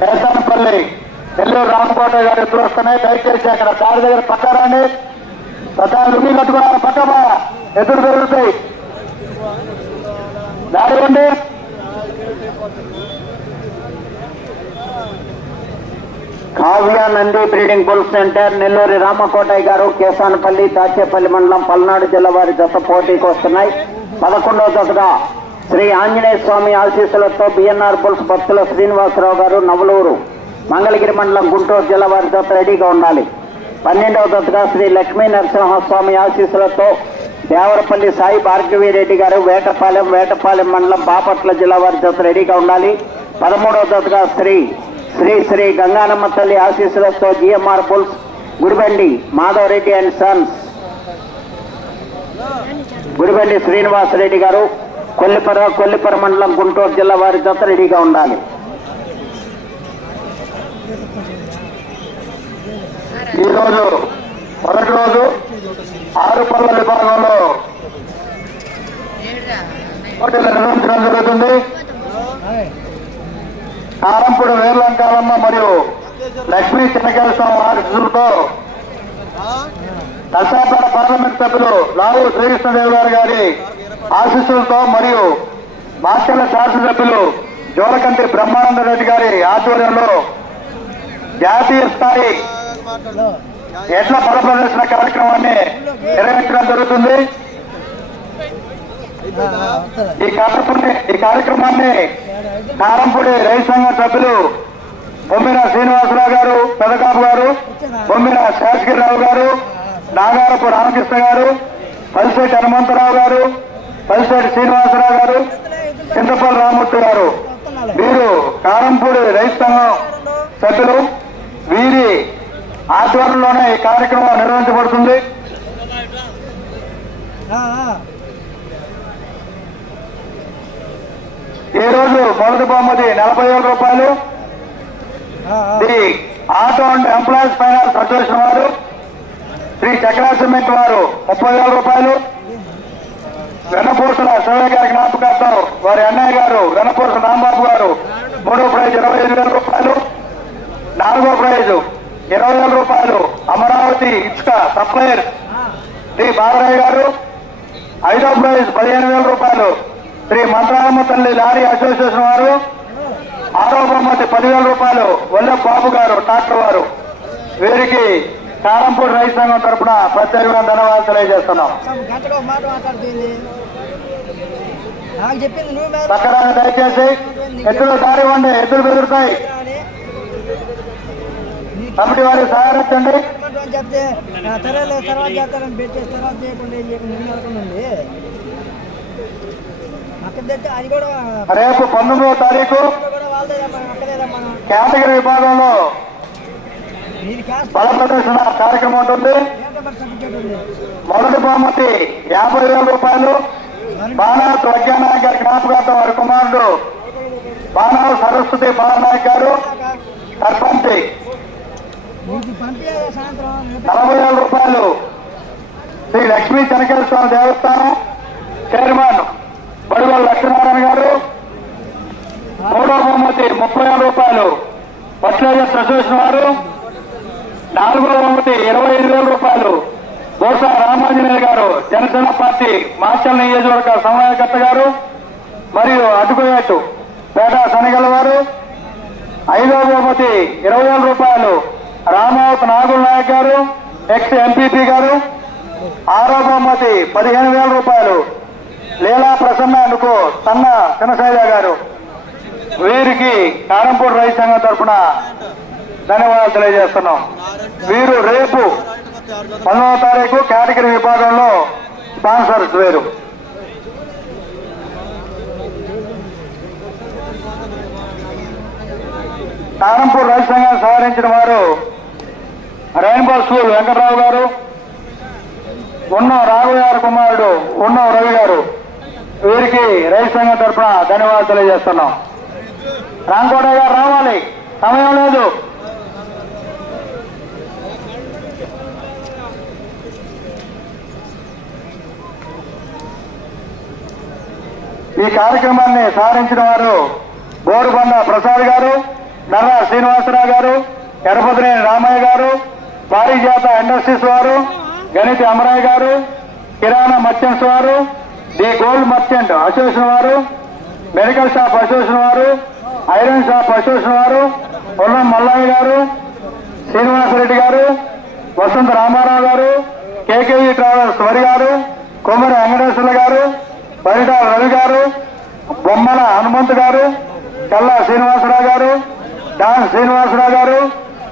కేసనపల్లి నెల్లూరు రామకోట గారు ఎప్పుడు వస్తున్నాయి దయచేసి అక్కడ దారి దగ్గర పట్టారండి ప్రధాన లుంగి కట్టుకున్నారు పక్క ఎదురు పెరుగుతాయి దారి ఉండి Kavya Nandi breeding bull centre Nelluri Ramakotaiah గారు కేసానపల్లి దాచేపల్లి మండలం పల్నాడు జిల్లా వారి జత పోటీకి వస్తున్నాయి. పదకొండవ జతగా శ్రీ ఆంజనేయ స్వామి ఆశీస్సులతో బిఎన్ఆర్ బుల్స్ భక్తుల శ్రీనివాసరావు గారు నవలూరు మంగళగిరి మండలం గుంటూరు జిల్లా వారి జత రెడీగా ఉండాలి. పన్నెండవ జతగా శ్రీ లక్ష్మీ నరసింహస్వామి ఆశీస్సులతో దేవరపల్లి సాయి భార్గవి రెడ్డి గారు వేటపాలెం వేటపాలెం మండలం బాపట్ల జిల్లా వారి జత రెడీగా ఉండాలి. పదమూడవ జతగా శ్రీ శ్రీ శ్రీ గంగానమ్మ తల్లి ఆశీస్సులతో GMR bulls Gudibandi Madhavareddy and sons. Gudibandi Srinivasareddy గారు కొల్లిపర కొల్లిపర మండలం గుంటూరు జిల్లా వారి జత రెడీగా ఉండాలి. ఈరోజు మొదటి రోజు ఆరు పనుల విభాగంలో పోటీలు నిర్వహించడం జరుగుతుంది. కారంపూడి వేర్లంకాలమ్మ మరియు లక్ష్మీ చిన్నకేశ్వరం ఆశీస్సులతో నర్సాపేట పార్లమెంట్ సభ్యులు లావు శ్రీకృష్ణదేవ్ గారు గారి ఆశీస్సులతో మరియు మాచర్ల శాసనసభ్యులు జోలకంటి బ్రహ్మానంద రెడ్డి గారి ఆధ్వర్యంలో జాతీయ స్థాయి ఎట్ల బల ప్రదర్శన కార్యక్రమాన్ని నిర్వహించడం జరుగుతుంది? ఈ కార్యక్రమాన్ని ఈ కార్యక్రమాన్ని కారంపూడి రైతు సంఘం సభ్యులు బొమ్మిన శ్రీనివాసరావు గారు పెదకాపు గారు బొమ్మిన శేషగిరిరావు గారు నాగారపు రామకృష్ణ గారు పల్లిశెట్టి హనుమంతరావు గారు పల్లిశెట్టి శ్రీనివాసరావు గారు చింతపల్లి రామూర్తి గారు. వీరు కారంపూడి రైతు సంఘం సభ్యులు వీరి ఆధ్వర్యంలోనే ఈ కార్యక్రమం నిర్వహించబడుతుంది. ఈ రోజు మొదటి బహుమతి నలభై వేల రూపాయలు. Shri auto and employees finance association వారు శ్రీ చక్రా సిమెంట్ వారు ముప్పై వేల రూపాయలు. వెనపూసల శివయ్య గారి జ్ఞాపకార్థం వారి అన్నయ్య గారు వెనపూసల రాంబాబు గారు మూడో ప్రైజ్ ఇరవై ఐదు వేల రూపాయలు. నాలుగో ప్రైజు ఇరవై వేల రూపాయలు అమరావతి ఇసుక సప్లయర్. శ్రీ బాలరాయ్ గారు ఐదో ప్రైజ్ పదిహేను వేల రూపాయలు. శ్రీ మంత్రాలమ్మ తల్లి లారీ అసోసియేషన్ వారు ఆరో బహుమతి పదివేల రూపాయలు. వల్ల బాబు గారు డాక్టర్ వారు. వీరికి కారంపూడి రైతు సంఘం తరపున ప్రత్యేకంగా ధన్యవాదాలు తెలియజేస్తున్నాం. పక్కన దయచేసి ఎద్దులు దారి ఇవ్వండి ఎద్దులు బెదురుతాయి. కమిటీ వారికి సహకరించండి. చెప్తే తర్వాత చేస్తారని పెట్టేసి తర్వాత చేయకుండా ఏం చేయకుండా అక్కడ అది కూడా రేపు పంతొమ్మిదవ తారీఖు కూడా కేటగిరీ విభాగంలో బల ప్రదర్శన కార్యక్రమం ఉంటుంది. మొదటి బహుమతి యాభై వేల రూపాయలు. బాణావతి వజ్ఞానాయక్ గారి జ్ఞాపకార్థం వారి కుమారుడు బాణావ సరస్వతి బాలనాయక్ గారు. సర్పంచ్ నలభై వేల రూపాయలు. శ్రీ లక్ష్మీ చెనకేశ్వర స్వామి దేవస్థానం చైర్మన్ బడుగోలు లక్ష్మీనారాయణ గారు. మూడో బహుమతి ముప్పై వేల రూపాయలు. ఫర్టిలైజర్స్ అసోసియేషన్ వారు. నాలుగో బహుమతి ఇరవై ఐదు వేల రూపాయలు. బోసా రామాంజనేయ గారు జనసేన పార్టీ మాచల్ నియోజకవర్గ సమన్వయకర్త గారు. మరియు అటుకుయేటు పేట శనగల వారు. ఐదో బహుమతి ఇరవై వేల రూపాయలు. రామోత్ నాగుల నాయక్ గారు ఎక్స్ ఎంపీపీ గారు ఆరో బహుమతి పదిహేను వేల రూపాయలు. లీలా ప్రసన్న అనుకో సన్న చిన్నశైల గారు. వీరికి కారంపూడి రైతు సంఘం తరఫున ధన్యవాదాలు తెలియజేస్తున్నాం. వీరు రేపు పంతొమ్మిదవ తారీఖు కేటగిరీ విభాగంలో స్పాన్సర్స్ వేరు. కారంపూర్ రైతు సంఘాన్ని సవరించిన వారు రెయిన్బో స్కూల్ వెంకటరావు గారు ఉన్న రాఘవ గారి కుమారుడు ఉన్న రవి గారు. వీరికి రైతు సంఘం తరఫున ధన్యవాదాలు తెలియజేస్తున్నాం. రాంకోట గారు రావాలి. సమయం లేదు. ఈ కార్యక్రమాన్ని సాధించిన వారు బోరుబండ ప్రసాద్ గారు నర్రా శ్రీనివాసరావు గారు ఎడపతినేని రామయ్య గారు పారిజాత ఇండస్ట్రీస్ వారు గణిత అమరాయ్ గారు కిరాణా మర్చెంట్స్ వారు ది గోల్డ్ మర్చెంట్ అసోసియేషన్ వారు మెడికల్ షాప్ అసోసియేషన్ వారు ఐరన్ షాప్ అసోసియేషన్ వారు పొల్లం మల్లయ్య గారు శ్రీనివాసరెడ్డి గారు వసంత రామారావు గారు కేకేవి ట్రావెల్స్ వరి గారు కొమ్మరి వెంకటేశ్వర్ల గారు పరిటాల రవి గారు బొమ్మల హనుమంత్ గారు కల్లా శ్రీనివాసరావు గారు డాన్ శ్రీనివాసరావు గారు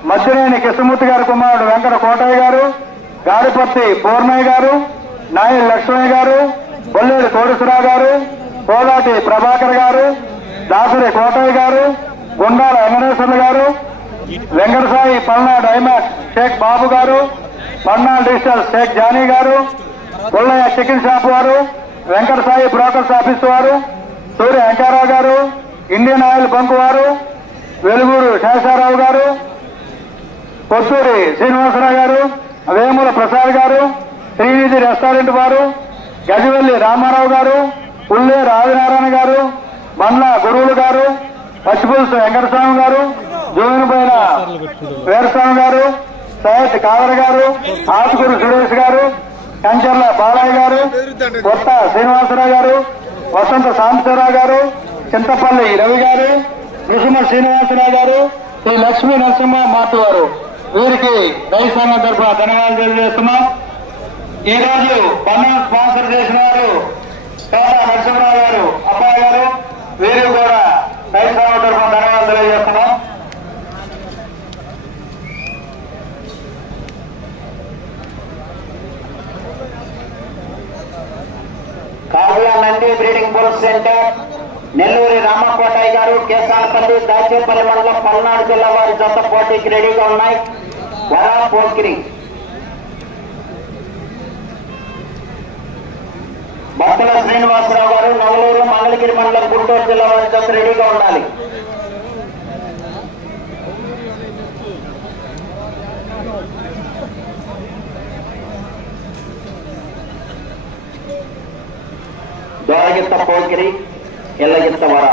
మధ్యనేని కృష్ణమూర్తి గారి కుమారుడు వెంకట కోటయ్య గారు గాడిపత్తి పూర్ణయ్య గారు నాయుడు లక్ష్మయ్య గారు బొల్లేడు కోటేశ్వరరావు గారు కోలాటి ప్రభాకర్ గారు దాసరి కోటయ్య గారు గుండాల వెంకటేశ్వర్లు గారు వెంకటసాయి పల్నాడు డైమండ్ షేక్ బాబు గారు పల్నా డిజిటల్ షేక్ జానీ గారు పుల్లయ్య చికెన్ షాప్ వారు వెంకటసాయి బ్రోకర్స్ ఆఫీస్ వారు సూర్య వెంకారావు గారు ఇండియన్ ఆయిల్ బంక్ వారు వెలుగురు శేషారావు గారు పొత్తూరి శ్రీనివాసరావు గారు వేముల ప్రసాద్ గారు శ్రీనిధి రెస్టారెంట్ వారు గజవెల్లి రామారావు గారు పుల్లే రాజనారాయణ గారు బండ్ల గురువులు గారు పచ్చిపులుసు వెంకటస్వామి గారు జోగినపైన వీరస్వామి గారు సయ్యద్ కాదర్ గారు ఆతుకూరు సురేష్ గారు కంచర్ల బాలయ్య గారు కొత్త శ్రీనివాసరావు గారు వసంత సాంబశివరావు గారు చింతపల్లి రవి గారు నిసుమ శ్రీనివాసరావు గారు శ్రీ లక్ష్మీ నరసింహ మాతు గారు. వీరికి రైతు సంఘం తరఫున ధన్యవాదాలు తెలియజేస్తున్నాం. ఈ రోజు పన్ను స్పాన్సర్ చేసిన వారు తోట నరసింహరావు గారు అబ్బాయి గారు వీరు కూడా రైతు సంఘం తరఫున ధన్యవాదాలు తెలియజేస్తున్నాం. Kavya Nandi breeding bull centre Nelluri Ramakotaiah గారు కేసాలపల్లి దాచేపల్లి మండలం పల్నాడు జిల్లా వారి జత పోటీకి రెడీగా ఉన్నాయి. వరా పోకిరి భక్తుల శ్రీనివాసరావు గారు నవలూరు మంగళగిరి మండలం గుంటూరు జిల్లా వారి జత రెడీగా ఉండాలి. దోరగిత్త పోకిరి ఎల్లగిత్త వర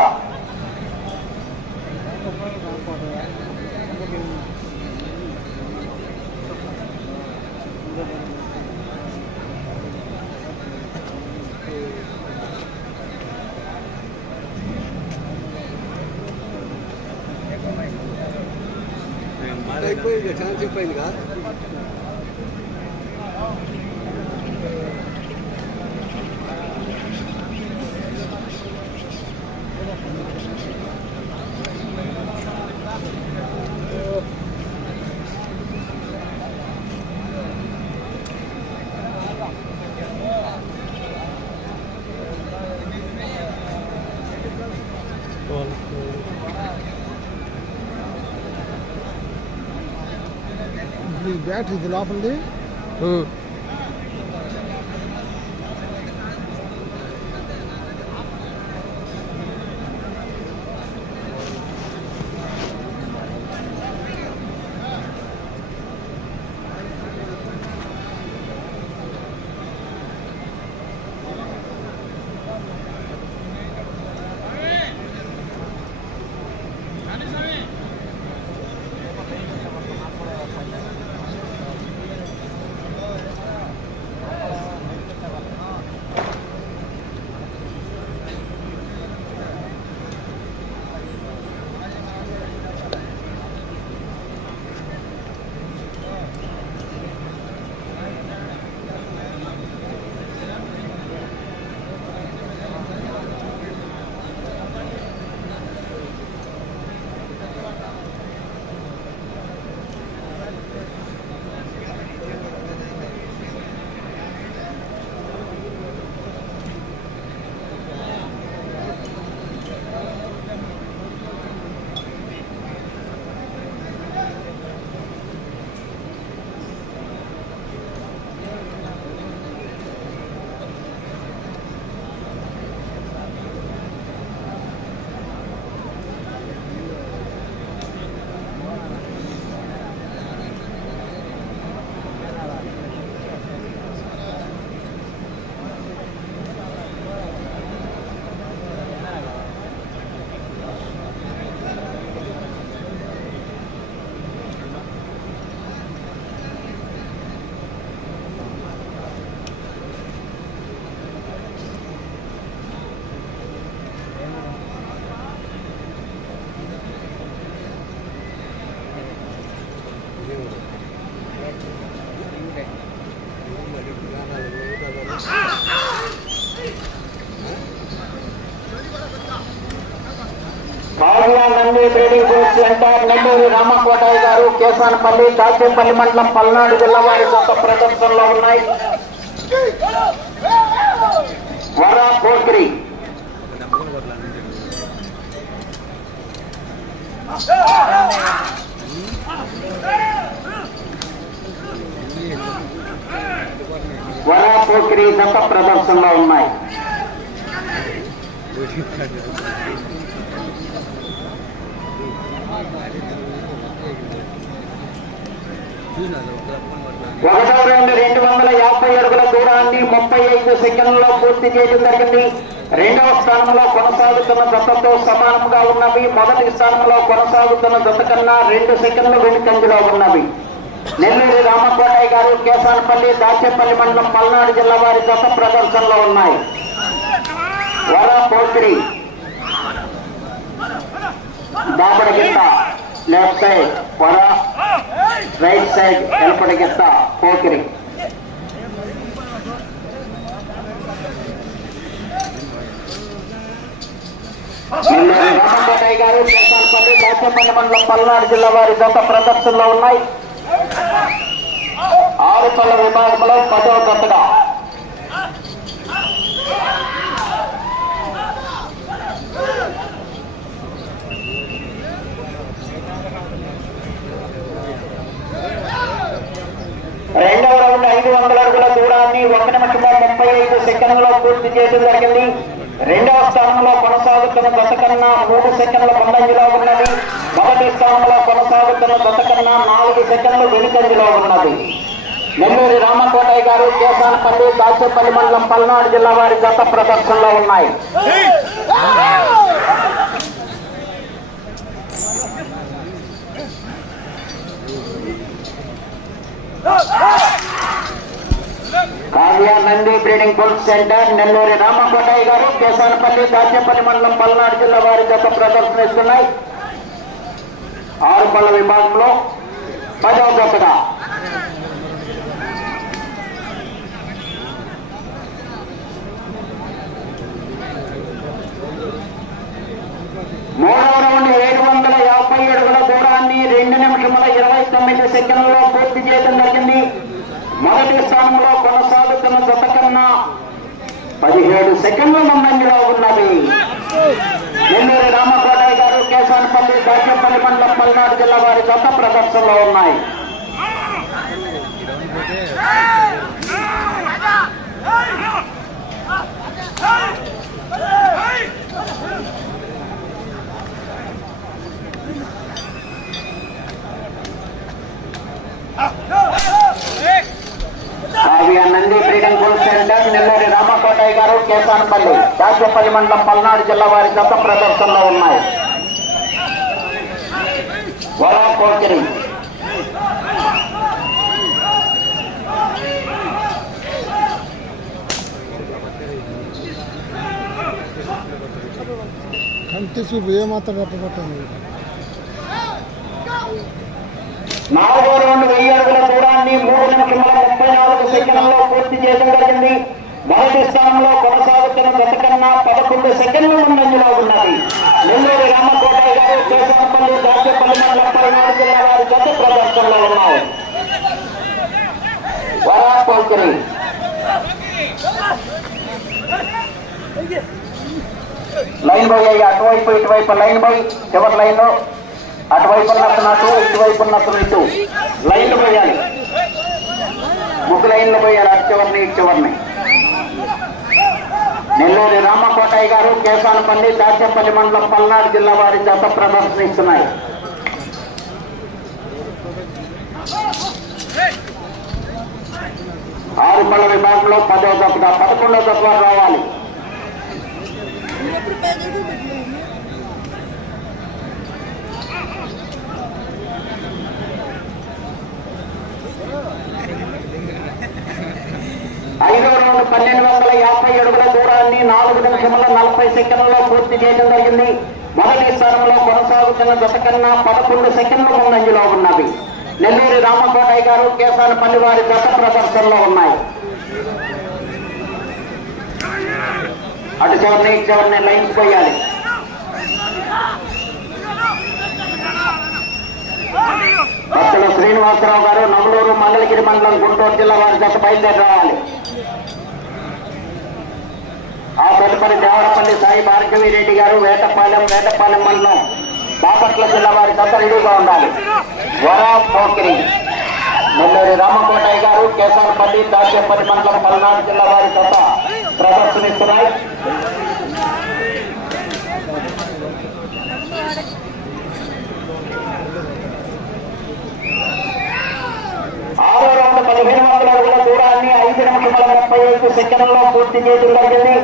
బ్యాటరీ ఇది లోపలిది? సెంటర్ నెల్లూరు రామకోటయ్య గారు కేసానపల్లి దాచేపల్లి మండలం పల్నాడు జిల్లా వారి గొప్ప ప్రదర్శనలో ఉన్నాయి. వర గత ప్రదర్శనలో ఉన్నాయి. ఒకటో రెండు రెండు వందల యాభై అడుగుల దూరాన్ని ముప్పై ఐదు సెకండ్లలో పూర్తి చేయడం జరిగింది. రెండవ స్థానంలో కొనసాగుతున్న జతతో సమానంగా ఉన్నవి మొదటి స్థానంలో కొనసాగుతున్న జత కన్నా రెండు సెకండ్లు వెనుకంజలో ఉన్నవి. నెల్లూరి రామకోటయ్య గారు కేసానపల్లి దాచేపల్లి మండలం పల్నాడు జిల్లా వారి జత ప్రదర్శనలో ఉన్నాయి. వర పోత్రి దాపడ గిత్త లెఫ్ట్ సైడ్ వర. రైట్ సైడ్ వెనపడి గిత్త పోకిరి. నెల్లూరు రామకోటయ్య గారు కేసానపల్లి దాచేపల్లి మండలం పల్నాడు జిల్లా వారి జత ప్రదర్శనలో ఉన్నాయి. ఆరు పళ్ళ విభాగంలో పదవ జతగా రెండవ రౌండ్ ఐదు వందల అడుగుల దూరాన్ని ఒక నిమిషంలో ముప్పై ఐదు సెకండ్లలో పూర్తి చేయడం జరిగింది. రెండవ స్థానంలో కొనసాగుతున్న దశ కన్నా మూడు సెకండ్ల ముందంజలో ఉన్నది. మొదటి స్థానంలో కొనసాగుతున్న దశ కన్నా నాలుగు సెకండ్లు వెనుకంజలో ఉన్నది. నెల్లూరి రామకోటయ్య గారు కేసానపల్లి దాచేపల్లి మండలం పల్నాడు జిల్లా వారి గత ప్రదర్శనలో ఉన్నాయి. Kavya Nandi breeding bull centre Nelluri Ramakotaiah గారు కేసానపల్లి దాచేపల్లి మండలం పల్నాడు జిల్లా వారి గత ప్రదర్శనిస్తున్నాయి ఆరు పళ్ళ విభాగంలో పదవ జతగా మూడవ రౌండ్ ఏడు వందల యాభై అడుగుల దూరాన్ని రెండు నిమిషముల ఇరవై తొమ్మిది సెకండ్లలో పూర్తి చేయడం జరిగింది మొదటి స్థానంలో కొనసాగుతున్న జత కన్నా పదిహేడు సెకండ్ల ముందంజలో ఉన్నది నెల్లూరు రామకోటయ్య గారు కేశానపల్లి దాచేపల్లి మండలం పల్నాడు జిల్లా వారి గత ప్రదర్శనలో ఉన్నాయి Hey! Nandi breeding bull centre Nelluri Ramakotaiah గారు కేసానపల్లి దాచేపల్లి మండలం పల్నాడు జిల్లా వారి గత ప్రదర్శనలో ఉన్నాయి. వరా పోకిరి కంటి చూపు ఏమాత్రం రెప్పగొట్టండి నాలుగో రౌండ్ వెయ్యి అడుగుల దూరాన్ని మూడు నిమిషముల ముప్పై నాలుగు సెకండ్లో పూర్తి చేయడం జరిగింది. మొదటి స్థానంలో కొనసాగుతున్న గతకన్నా పదకొండు సెకండ్ల ముందంజలో ఉన్నది. నెల్లూరు రామకోటయ్య గారు కేశవపల్లి దాచేపల్లి మండలం పల్నాడు జిల్లా వారి గత ప్రదర్శనలో ఉన్నాయి వరా లైన్ బాయ్ అయ్యి అటువైపు ఇటువైపు లైన్ బాయ్ చివరి లైన్ అటువైపు ఉన్నట్టున్నట్టు ఇటువైపు ఉన్నట్టు ఇటు. లైన్లు పోయాలి. ముగ్గు లైన్లు పోయాలి. అటు చివరిని ఇటు నెల్లూరి రామకోటయ్య గారు కేశానపల్లి దాచేపల్లి మండలం పల్నాడు జిల్లా వారి జత ప్రదర్శనిస్తున్నాయి ఆరు పళ్ళ విభాగంలో పదో జతగా పదకొండో జత రావాలి. ఐదో రౌండ్ పన్నెండు వందల యాభై అడుగుల దూరాన్ని నాలుగు నిమిషముల నలభై సెకండ్లలో పూర్తి చేయడం జరిగింది. మొదటి స్థానంలో కొనసాగుతున్న దశ కన్నా పదకొండు సెకండ్ల ముందంజలో ఉన్నవి. నెల్లూరి రామకోటయ్య గారు కేసానపల్లి వారి గత ప్రదర్శనలో ఉన్నాయి. అటు చివరిని ఇటు చివరిని లైన్స్ పోయాలి భక్తుల శ్రీనివాసరావు గారు నవలూరు మంగళగిరి మండలం గుంటూరు జిల్లా వారి జత బయలుదేరి రావాలి. ఆ తదుపరి దేవరపల్లి సాయి భార్గవి రెడ్డి గారు వేటపాలెం వేటపాలెం మండలం బాపట్ల జిల్లా వారి జత రెడీగా ఉండాలి. వరా పోకిరి నెల్లూరి రామకోటయ్య గారు కేసరపల్లి దాచేపల్లి మండలం పల్నాడు జిల్లా వారి దత్త ప్రదర్శనిస్తున్నాయి. ఆరో రౌండ్ పదిహేను వందల అడుగుల దూరాన్ని ఐదు నిమిషముల ముప్పై ఐదు సెకండ్లో పూర్తి చేయడం జరిగింది.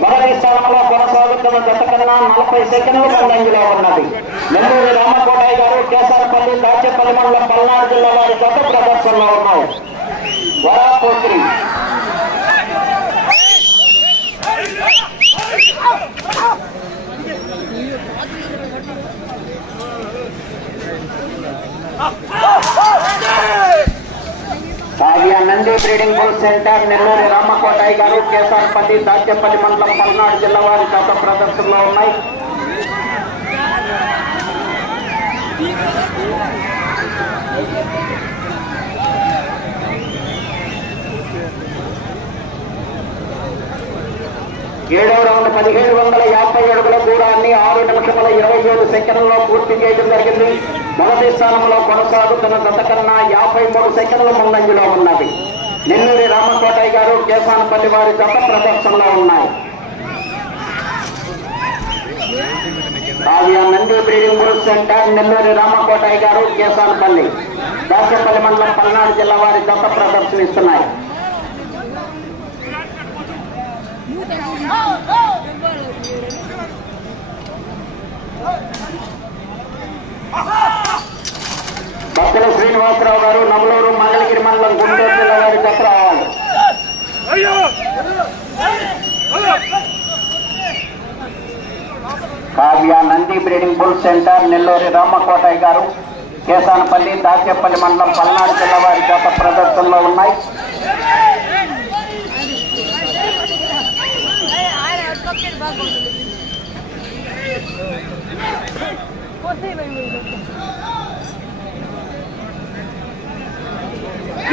మొదటి స్థానంలో కొనసాగుతున్న జత కన్నా నలభై సెకండ్లు ముందంజలో ఉన్నది నెల్లూరు రామకోటయ్య గారు కేసరపల్లి దాచేపల్లి మండలం పల్నాడు జిల్లా వారి గత ప్రదర్శనలో ఉన్నాయి వరాపోత్రి Kavya Nandi breeding bull centre Nellore Ramakotaiah గారు కేసారపల్లి దాచేపల్లి మండలం పల్నాడు జిల్లా వారి గత ప్రదర్శనలో ఉన్నాయి. ఏడవ రౌండ్ పదిహేడు వందల యాభై అడుగుల దూరాన్ని ఆరు నిమిషముల ఇరవై ఏడు సెకండ్లలో పూర్తి చేయడం జరిగింది. మొదటి స్థానంలో కొనసాగుతున్న గత యాభై మూడు సెకండ్ల ముందంజలో ఉన్నది నెల్లూరి రామకోటయ్య గారు కేసానపల్లి వారి గత ప్రదర్శనలో ఉన్నాయి Kavya Nandi breeding group centre Nelluri Ramakotaiah గారు కేసానపల్లి దాచేపల్లి మండలం పల్నాడు జిల్లా వారి గత ప్రదర్శనిస్తున్నాయి భక్తుల శ్రీనివాసరావు గారు నమలూరు మంగళగిరి మండలం గుంటూరు జిల్లా వారి జత రావాలి. Kavya Nandi breeding bull centre Nelluri Ramakotaiah గారు కేసానపల్లి దాచేపల్లి మండలం పల్నాడు జిల్లా వారి గత ప్రదర్శనలో ఉన్నాయి.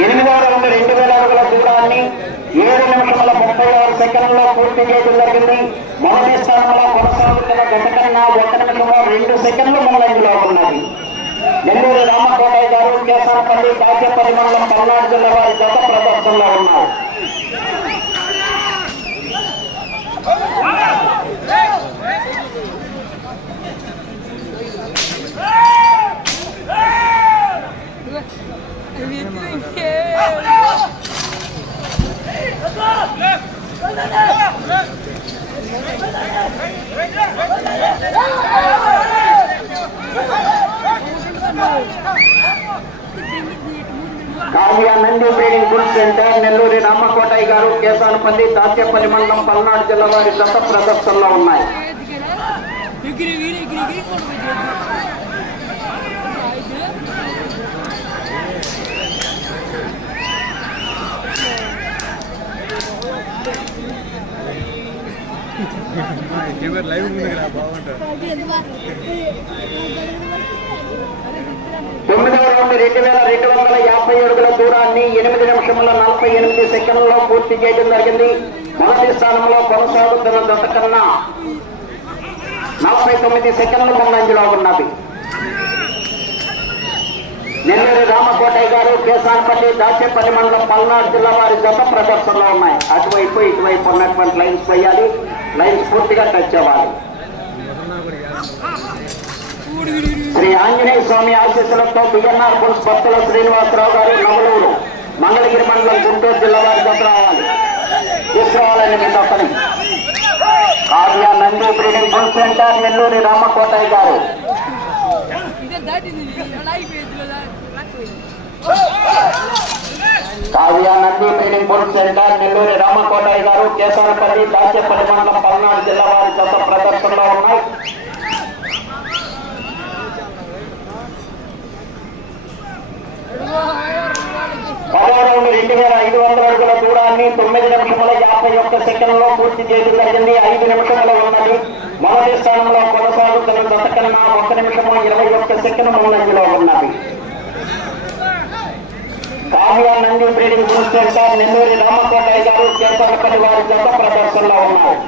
ఎనిమిదవ రౌండ్ రెండు వేల అడుగుల దూరాన్ని ఏడు నిమిషముల ముప్పై ఆరు సెకండ్లో పూర్తి చేయడం జరిగింది. మొదటి స్థానంలో కొనసాగుతున్న గత కన్నా ఒక నిమిషంలో రెండు సెకండ్లు ముందంజలో ఉన్నది. నెల్లూరు రామకోట గారు కేసరపల్లి కాచేపల్లి మండలం పల్నాడు జిల్లా వారి గత ప్రదర్శనలో ఉన్నారు. Kavya Nandi breeding bull centre Nelluri Ramakotaiah గారు కేసానపల్లి దాచేపల్లి మండలం పల్నాడు జిల్లా వారి గత ప్రదర్శనలో ఉన్నాయి. ఎగిరి ఎగిరి ఎగిరి ఎగిరి కెమెరా లైవ్ ఉంది కదా బాగుంటుంది. తొమ్మిదవ రౌండ్ రెండు వేల రెండు వందల యాభై అడుగుల దూరాన్ని ఎనిమిది నిమిషముల నలభై ఎనిమిది సెకండ్లలో పూర్తి చేయడం జరిగింది. మొదటి స్థానంలో కొనసాగుతున్న దశ కన్నా నలభై తొమ్మిది సెకండ్ల ముందంజలో ఉన్నది. నెల్లూరు రామకోటయ్య గారు కేసానపల్లి దాచేపల్లి మండలం పల్నాడు జిల్లా వారి గత ప్రదర్శనలో ఉన్నాయి. అటువైపు ఇటువైపు ఉన్నటువంటి లైన్స్ వేయాలి. లైన్స్ పూర్తిగా టచ్ అవ్వాలి. శ్రీ ఆంజనేయ స్వామి ఆశీస్సులతో బిఎన్ఆర్ పుల్స్ భక్తుల శ్రీనివాసరావు గారు నవలూరు మంగళగిరి మండలం గుంటూరు జిల్లా వారి దశ రావాలి. తీసుకురావాలని మీ తప్పని Kavya Nandi breeding bull centre Nelluri Ramakotaiah గారు. Kavya Nandi breeding bull centre Nelluri Ramakotaiah గారు కేసరపల్లి దాచేపల్లి మండలం పల్నాడు జిల్లా వారి దశ ప్రదర్శనలో ఉన్నాయి. పదమూడు రెండు వేల ఐదు వందల అడుగుల దూరాన్ని తొమ్మిది నిమిషముల యాభై ఒక్క సెకండ్లో పూర్తి చేసి జరిగింది ఐదు నిమిషంలో ఉన్నది మొదటి స్థానంలో కొనసాగుతున్న గతకన్నా ఒక్క నిమిషము ఇరవై ఒక్క సెకండ్ ముందంజలో ఉన్నది కావ్య నంది బ్రీడింగ్ గురుస్తేట నెల్లూరి రామకోట గారు చేపలపల్లి వారి జత ప్రదర్శనలో ఉన్నారు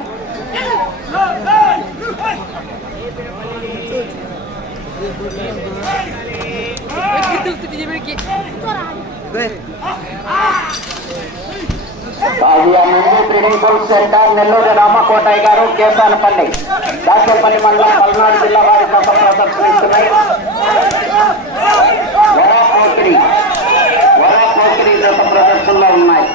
trading bull centre Nellore Ramakotaiah గారు కేసానపల్లి దాచేపల్లి మండలం పల్నాడు జిల్లా వారి కోసం ప్రదర్శనిస్తున్నాయి వరా పోకిరి వరా పోకిరి ప్రదర్శనలో ఉన్నాయి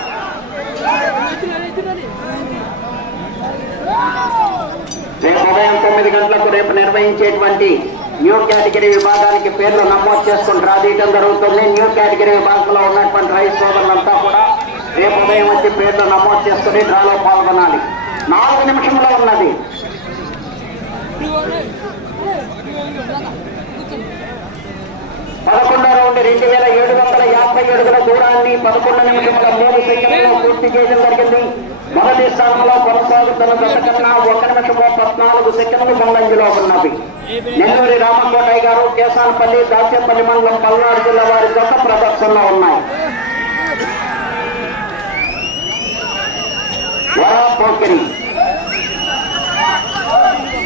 రేపు ఉదయం తొమ్మిది గంటలకు రేపు నిర్వహించేటువంటి న్యూ కేటగిరీ విభాగానికి పేర్లు నమోదు చేసుకుని రాదీయడం జరుగుతుంది. న్యూ కేటగిరీ విభాగంలో ఉన్నటువంటి రైతు సోదరులంతా కూడా రేపు ఉదయం వచ్చి పేర్లు నమోదు చేసుకుని డ్రాలో పాల్గొనాలి. నాలుగు నిమిషంలో ఉన్నది. పదకొండో రౌండ్ రెండు వేల ఏడు వందల యాభై అడుగుల దూరాన్ని పదకొండు నిమిషముల మూడు సెకండ్లో పూర్తి చేయడం జరిగింది. మొదటి స్థానంలో కొనసాగుతున్న గత ఒక నిమిషము పద్నాలుగు సెకండ్లు ముందంజలో ఉన్నవి. నెల్లూరి రామకోటయ్య గారు కేసానపల్లి దాచేపల్లి మండలం పల్నాడు జిల్లా వారి గత ప్రదర్శనలో ఉన్నాయి. పోకిరి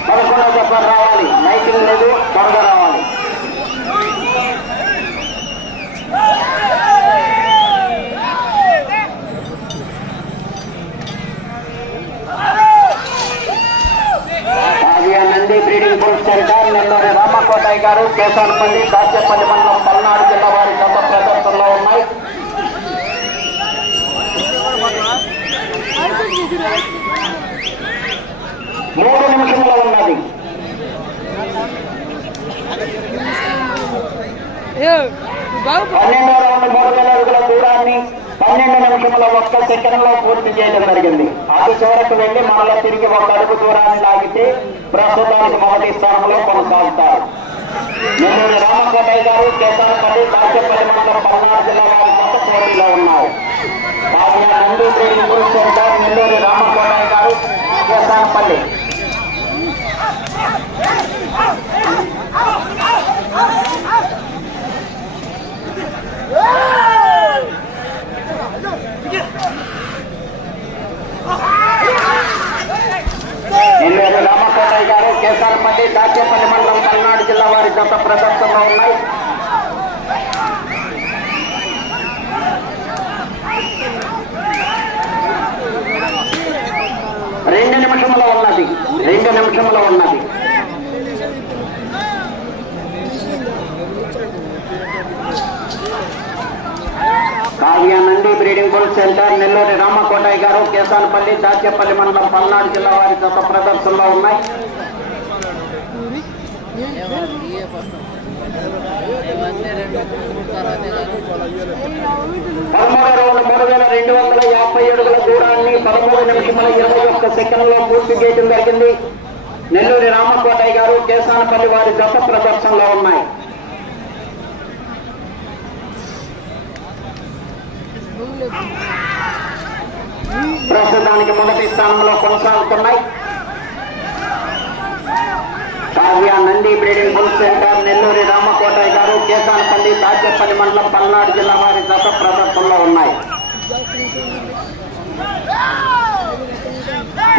పదకొండవ రావాలి. లైటింగ్ లేదు త్వరగా breeding bull centre Nelluri Ramakotaiah గారు కేసానపల్లి దాచేపల్లి మండలం పల్నాడు జిల్లా వారి గత ప్రదర్శనలో ఉన్నాయి. మూడు నిమిషంలో ఉన్నది. పన్నెండో రౌండ్ మూడు వేల అడుగుల దూరాన్ని పన్నెండు నిమిషంలో ఒక్క సెకండ్లో పూర్తి చేయడం జరిగింది. అటు చివరకు వెళ్ళి మళ్ళీ తిరిగి ఒక అడుగు దూరాన్ని లాగితే ప్రస్తుతానికి మొదటి స్థానంలో కొనసాగుతారు. నెల్లూరు రామకోటయ్య గారు కేసరపల్లి దాచేపల్లి మండలం పల్నాడు జిల్లా వారి కొత్త పోటీలో ఉన్నారు. కావ్య నంది ట్రేడింగ్ సెంటర్ నెల్లూరు రామకోటయ్య గారు కేసానపల్లి. నెల్లూరు రామకోటయ్య గారు కేసారపల్లి దాచేపల్లి మండలం పల్నాడు జిల్లా వారి గత ప్రదర్శనలో ఉన్నాయి. రెండు నిమిషంలో ఉన్నది. రెండు నిమిషంలో ఉన్నది. కావ్యాన్ని breeding bull centre Nelluri Ramakotaiah గారు కేసానపల్లి దాచేపల్లి మండలం పల్నాడు జిల్లా వారి గత ప్రదర్శనలో ఉన్నాయి. పదమూడు రోజుల మూడు వేల రెండు వందల యాభై అడుగుల దూరాన్ని పదమూడు నిమిషముల ఇరవై ఒక్క సెకండ్లో పూర్తి చేయడం జరిగింది. నెల్లూరి రామకోటయ్య గారు కేసానపల్లి వారి గత ప్రదర్శనలో ఉన్నాయి. ప్రస్తుతానికి మొదటి స్థానంలో కొనసాగుతున్నాయి. Kavya Nandi breeding bull centre Nelluri Ramakotaiah గారు కేసానపల్లి దాచేపల్లి మండలం పల్నాడు జిల్లా వారి దశ ప్రదర్శనలో ఉన్నాయి.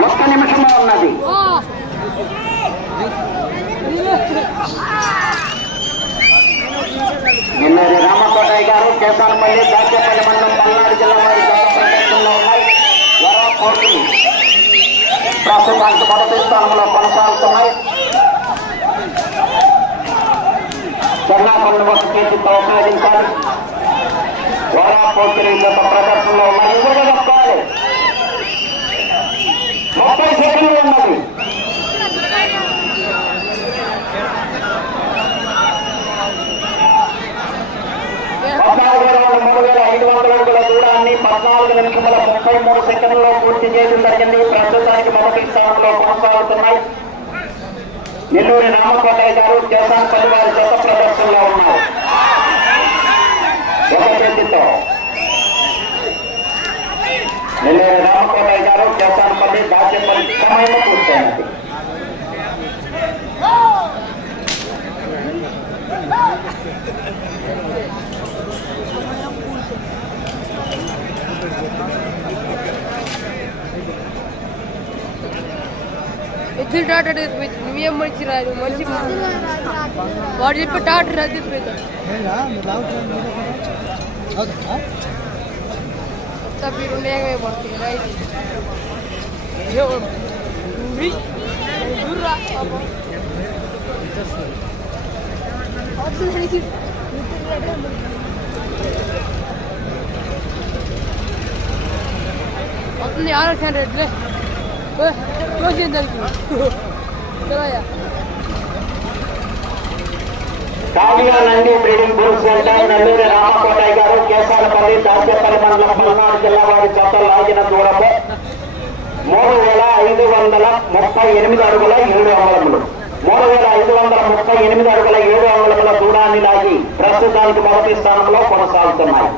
ఒక్క నిమిషంలో ఉన్నది. నెల్లూరి రామకోటయ్య గారు కేసానపల్లి దాచేపల్లి మండలం పల్నాడు జిల్లా వారి గత ప్రదర్శనలో ఉన్నాయి. వరా కోర్టులు ప్రస్తుతానికి మొదటి స్థానంలో కొనసాగుతున్నాయి. చెన్నాకొండ ఒక కేసు ఉపయోగించాలి. వరా పోకిరి గత ప్రదర్శనలో ఉన్నాయి. ఎదురుగా చెప్పుకోవాలి ముప్పై సెకండ్లు ఉన్నది పద్నాలుగు వేల మూడు వేల ఐదు వందల అడుగుల దూరాన్ని పద్నాలుగు నిమిషముల ముప్పై మూడు సెకండ్లో పూర్తి చేయడం జరిగింది. ప్రస్తుతానికి మొదటి స్థానంలో కొనసాగుతున్నాయి. నెల్లూరి రామకోటయ్య గారు కేసాన్పల్లి వారి జత ప్రదర్శనలో ఉన్నారు. ఒక చేతితో. నెల్లూరి రామకోటయ్య గారు కేసాన్పల్లి దాచేపల్లి సమయంలో పూర్తయినది. filtered it with VM Manchirari, Manchi What is potato rice with? Hello, without Okay. तभी राइट ये दूर रहा अब अपने यार क्या रेट క్లోజ్ దానికి చలయా Kavya Nandi breeding bull centre Nelluri Ramakotaiah గారు కేసాలపల్లి దాచేపల్లి మండలం పల్నాడు జిల్లా వారి జత లాగిన దూరము మూడు వేల ఐదు వందల ముప్పై ఎనిమిది అడుగుల ఏడు అంగుళములు. మూడు వేల ఐదు వందల ముప్పై ఎనిమిది అడుగుల ఏడు అంగుళముల దూరాన్ని లాగి ప్రస్తుతానికి మొదటి స్థానంలో కొనసాగుతున్నాయి.